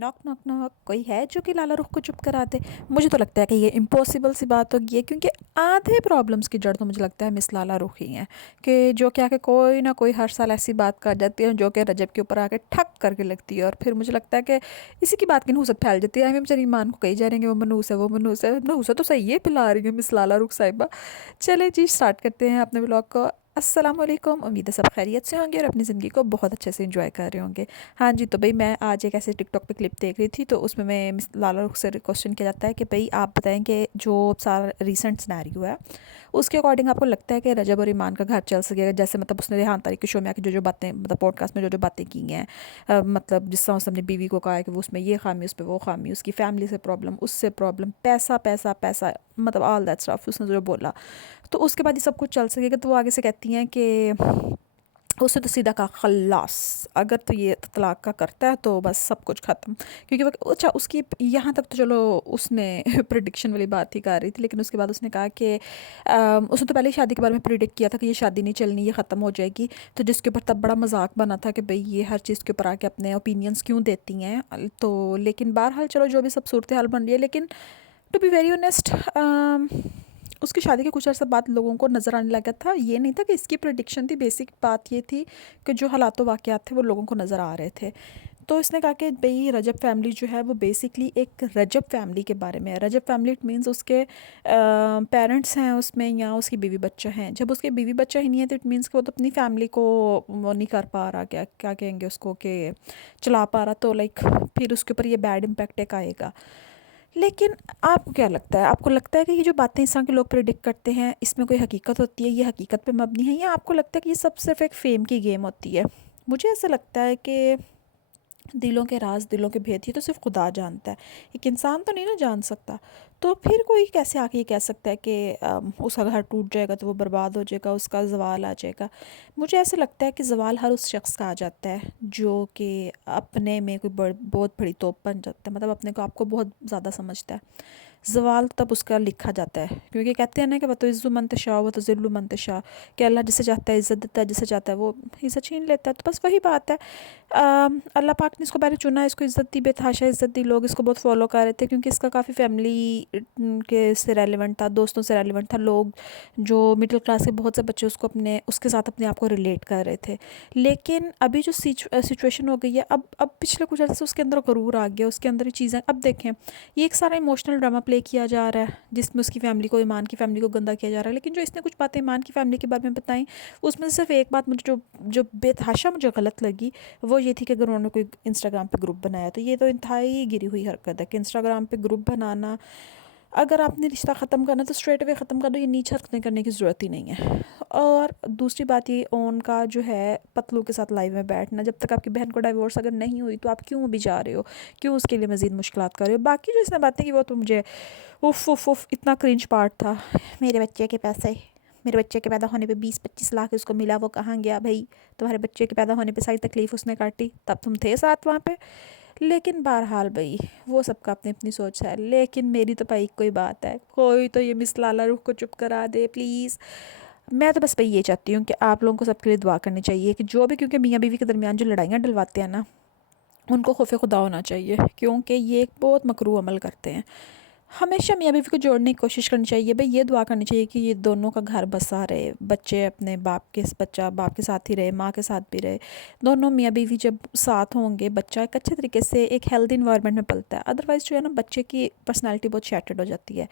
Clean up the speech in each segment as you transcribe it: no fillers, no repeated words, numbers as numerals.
Knock knock knock, कोई है जो कि लाला रुख को चुप करा दे। मुझे तो लगता है कि ये इम्पॉसिबल सी बात होगी है, क्योंकि आधे प्रॉब्लम्स की जड़ तो मुझे लगता है मिस लाला रुख ही हैं, कि जो क्या कि कोई ना कोई हर साल ऐसी बात कर जाती है जो कि रजब के ऊपर आके ठक करके लगती है, और फिर मुझे लगता है कि इसी की बात की नहूसत फैल जाती है। हम बेचारी ईमान को कही जा रहे हैं कि वो मनूस है, वो मनूस है। नहूसत तो सही है पिला रही है मिस लाला रुख साहिबा। चले जी, स्टार्ट करते हैं अपने ब्लॉग को। अस्सलाम वालेकुम, उम्मीद है सब खैरियत से होंगे और अपनी ज़िंदगी को बहुत अच्छे से एंजॉय कर रहे होंगे। हाँ जी, तो भाई मैं आज एक ऐसे टिकटॉक पे क्लिप देख रही थी, तो उसमें मैं मिस लाला रुख से क्वेश्चन किया जाता है कि भाई आप बताएं कि जो सारा रीसेंट सिनेरियो है उसके अकॉर्डिंग आपको लगता है कि रजब और ईमान का घर चल सकेगा। जैसे मतलब उसने रेहान तारीख के शो में आके जो जो बातें, मतलब पॉडकास्ट में जो जो बातें की हैं, मतलब जिस तरह उसने अपनी बीवी को कहा है कि वो उसमें ये खामी, उस पर वो खामी, उसकी फैमिली से प्रॉब्लम, उससे प्रॉब्लम, पैसा पैसा पैसा, मतलब ऑल दैट स्टफ उसने जो बोला, तो उसके बाद ये सब कुछ चल सकेगा। तो वो आगे से कहती हैं कि उससे तो सीधा कहा खल्लास, अगर तो ये तलाक का करता है तो बस सब कुछ ख़त्म। क्योंकि वो अच्छा, उसकी यहाँ तक तो चलो उसने प्रिडिक्शन वाली बात ही कर रही थी, लेकिन उसके बाद उसने कहा कि उसने तो पहले ही शादी के बारे में प्रिडिक्ट किया था कि ये शादी नहीं चलनी, ये ख़त्म हो जाएगी। तो जिसके ऊपर तब बड़ा मजाक बना था कि भाई ये हर चीज़ के ऊपर आके अपने ओपिनियंस क्यों देती हैं। तो लेकिन बहरहाल चलो, जो भी सब सूरत हाल बन रही है, लेकिन टू बी वेरी ऑनेस्ट, उसकी शादी के कुछ अर्सा बाद लोगों को नज़र आने लगा था। ये नहीं था कि इसकी प्रेडिक्शन थी, बेसिक बात ये थी कि जो हालात वाक़यात थे वो लोगों को नज़र आ रहे थे। तो इसने कहा कि भाई रजब फैमिली जो है वो बेसिकली एक रजब फैमिली के बारे में है। रजब फैमिली इट मीन्स उसके पेरेंट्स हैं उसमें, या उसकी बीवी बच्चा हैं। जब उसके बीवी बच्चा ही नहीं है तो इट मीन्स कि वो तो अपनी फैमिली को वो नहीं कर पा रहा, क्या क्या कहेंगे उसको, कि चला पा रहा। तो लाइक फिर उसके ऊपर ये बैड इम्पैक्ट एक आएगा। लेकिन आपको क्या लगता है, आपको लगता है कि ये जो बातें इस तरह के लोग प्रेडिक्ट करते हैं इसमें कोई हकीकत होती है, ये हकीकत पे मबनी है, या आपको लगता है कि ये सब सिर्फ एक फेम की गेम होती है? मुझे ऐसा लगता है कि दिलों के राज, दिलों के भेद ये तो सिर्फ खुदा जानता है, एक इंसान तो नहीं ना जान सकता। तो फिर कोई कैसे आके ये कह सकता है कि उसका घर टूट जाएगा तो वो बर्बाद हो जाएगा, उसका ज़वाल आ जाएगा? मुझे ऐसे लगता है कि ज़वाल हर उस शख्स का आ जाता है जो कि अपने में कोई बहुत बड़ी तोप बन जाता है, मतलब अपने को आपको बहुत ज़्यादा समझता है। ज़वाल तब उसका लिखा जाता है, क्योंकि कहते हैं ना कि वह तो इज़्ज़ु मन तशा व तो ज़िल्लु मन तशा, कि अल्लाह जिसे चाहता है इज़्ज़त देता है, जिसे चाहता है वो इज़्ज़त छीन लेता है। तो बस वही बात है। अल्लाह पाक ने इसको पहले चुना, इसको इज़्ज़त दी, बेतहाशा इज़्ज़त दी। लोग इसको बहुत फॉलो कर रहे थे क्योंकि इसका काफ़ी फैमिली के से रेलिवेंट था, दोस्तों से रेलिवेंट था। लोग जो मिडिल क्लास के बहुत से बच्चे उसको अपने उसके साथ अपने आप को रिलेट कर रहे थे। लेकिन अभी जो सिचुएशन हो गई है, अब पिछले कुछ अर्से से उसके अंदर गरूर आ गया, उसके अंदर ये चीज़ें। अब देखें, ये एक सारा इमोशनल ड्रामा प्ले किया जा रहा है जिसमें उसकी फैमिली को, ईमान की फैमिली को गंदा किया जा रहा है। लेकिन जो इसने कुछ बातें ईमान की फैमिली के बारे में बताई, उसमें से सिर्फ एक बात मुझे जो जो बेतहाशा मुझे गलत लगी, वो ये थी कि अगर उन्होंने कोई इंस्टाग्राम पे ग्रुप बनाया, तो ये तो इंतहाई गिरी हुई हरकत है कि इंस्टाग्राम पे ग्रुप बनाना। अगर आपने रिश्ता ख़त्म करना तो स्ट्रेट अवे ख़त्म कर दो, ये नीच हरकतें करने की ज़रूरत ही नहीं है। और दूसरी बात, ये ओन का जो है पतलू के साथ लाइव में बैठना, जब तक आपकी बहन को डाइवोर्स अगर नहीं हुई तो आप क्यों अभी जा रहे हो, क्यों उसके लिए मज़ीद मुश्किलात कर रहे हो? बाकी जो इसने बातें की वो तो मुझे उफ़ उफ़ उफ़ इतना क्रिंज पार्ट था। मेरे बच्चे के पैसे, मेरे बच्चे के पैदा होने पे 20-25 लाख उसको मिला, वो कहाँ गया भाई? तुम्हारे बच्चे के पैदा होने पे सारी तकलीफ़ उसने काटी, तब तुम थे साथ वहाँ पे। लेकिन बहरहाल भाई, वो सबका अपनी अपनी सोच है। लेकिन मेरी तो भाई कोई बात है, कोई तो ये मिस लाला रुख को चुप करा दे प्लीज़। मैं तो बस भाई ये चाहती हूँ कि आप लोगों को सबके लिए दुआ करनी चाहिए कि जो भी, क्योंकि मियाँ बीवी के दरमियान जो लड़ाइयाँ डलवाते हैं ना, उनको खौफ खुदा होना चाहिए, क्योंकि ये एक बहुत मकरूह अमल करते हैं। हमेशा मियाँ बीवी को जोड़ने की कोशिश करनी चाहिए। भाई ये दुआ करनी चाहिए कि ये दोनों का घर बसा रहे, बच्चे अपने बच्चा बाप के साथ ही रहे, माँ के साथ भी रहे। दोनों मियाँ बीवी जब साथ होंगे, बच्चा एक अच्छे तरीके से एक हेल्दी इन्वायरमेंट में पलता है। अदरवाइज़ जो है ना, बच्चे की पर्सनैलिटी बहुत शैटर्ड हो जाती है।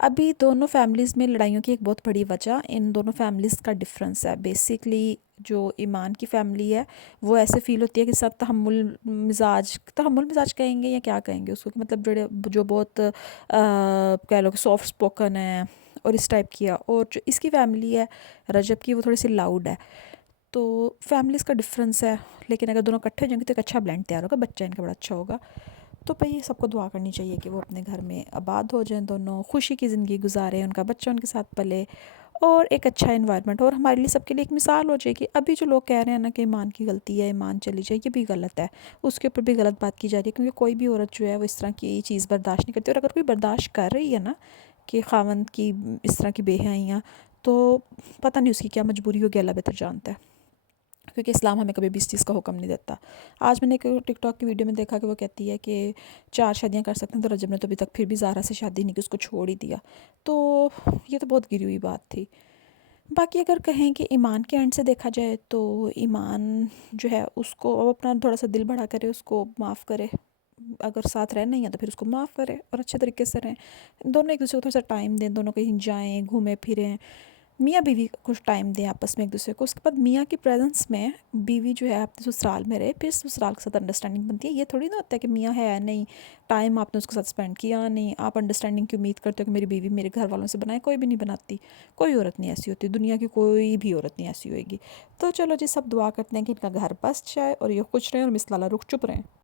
अभी दोनों फैमिलीज़ में लड़ाइयों की एक बहुत बड़ी वजह इन दोनों फैमिलीज़ का डिफरेंस है। बेसिकली जो ईमान की फ़ैमिली है वो ऐसे फ़ील होती है कि सब तहम्मुल मिज़ाज कहेंगे या क्या कहेंगे उसको, कि मतलब जो बहुत कह लो कि सॉफ्ट स्पोकन है और इस टाइप की है। और जो इसकी फैमिली है रजब की, वो थोड़ी सी लाउड है। तो फैमिलीज़ का डिफरेंस है, लेकिन अगर दोनों इकट्ठे हो जाएंगे तो एक अच्छा ब्लेंड तैयार होगा, बच्चा इनका बड़ा अच्छा होगा। तो भाई सबको दुआ करनी चाहिए कि वो अपने घर में आबाद हो जाएं, दोनों खुशी की ज़िंदगी गुजारें, उनका बच्चा उनके साथ पले और एक अच्छा इन्वायरमेंट, और हमारे लिए सबके लिए एक मिसाल हो जाएगी। अभी जो लोग कह रहे हैं ना कि ईमान की गलती है, ईमान चली जाए, ये भी गलत है। उसके ऊपर भी गलत बात की जा रही है, क्योंकि कोई भी औरत जो है वो इस तरह की चीज़ बर्दाश्त नहीं करती। और अगर कोई बर्दाश्त कर रही है ना कि खावंद की इस तरह की बेहयाइयाँ, तो पता नहीं उसकी क्या मजबूरी होगी, अल्लाह बेहतर जानता है। क्योंकि इस्लाम हमें कभी भी इस चीज़ का हुक्म नहीं देता। आज मैंने एक टिक टॉक की वीडियो में देखा कि वो कहती है कि 4 शादियाँ कर सकते हैं, तो रजब ने तो अभी तक फिर भी ज़ारा से शादी नहीं की, उसको छोड़ ही दिया। तो ये तो बहुत गिरी हुई बात थी। बाकी अगर कहें कि ईमान के एंड से देखा जाए तो ईमान जो है उसको अब अपना थोड़ा सा दिल बड़ा करे, उसको माफ़ करे। अगर साथ रहना ही है तो फिर उसको माफ़ करें और अच्छे तरीके से रहें। दोनों एक दूसरे को थोड़ा सा टाइम दें, दोनों कहीं जाएँ, घूमें फिरें। मियाँ बीवी कुछ टाइम दें आपस में एक दूसरे को। उसके बाद मियाँ की प्रेजेंस में बीवी जो है अपने ससुराल में रहे, फिर ससुराल के साथ अंडरस्टैंडिंग बनती है। ये थोड़ी ना होता है कि मियाँ है नहीं, टाइम आपने उसके साथ स्पेंड किया नहीं, आप अंडरस्टैंडिंग की उम्मीद करते हो कि मेरी बीवी मेरे घर वालों से बनाए। कोई भी नहीं बनाती, कोई औरत नहीं ऐसी होती, दुनिया की कोई भी औरत नहीं ऐसी होएगी। तो चलो जी, सब दुआ करते हैं कि इनका घर बस जाए और ये खुश रहें और मिस लाला रुख चुप रहें।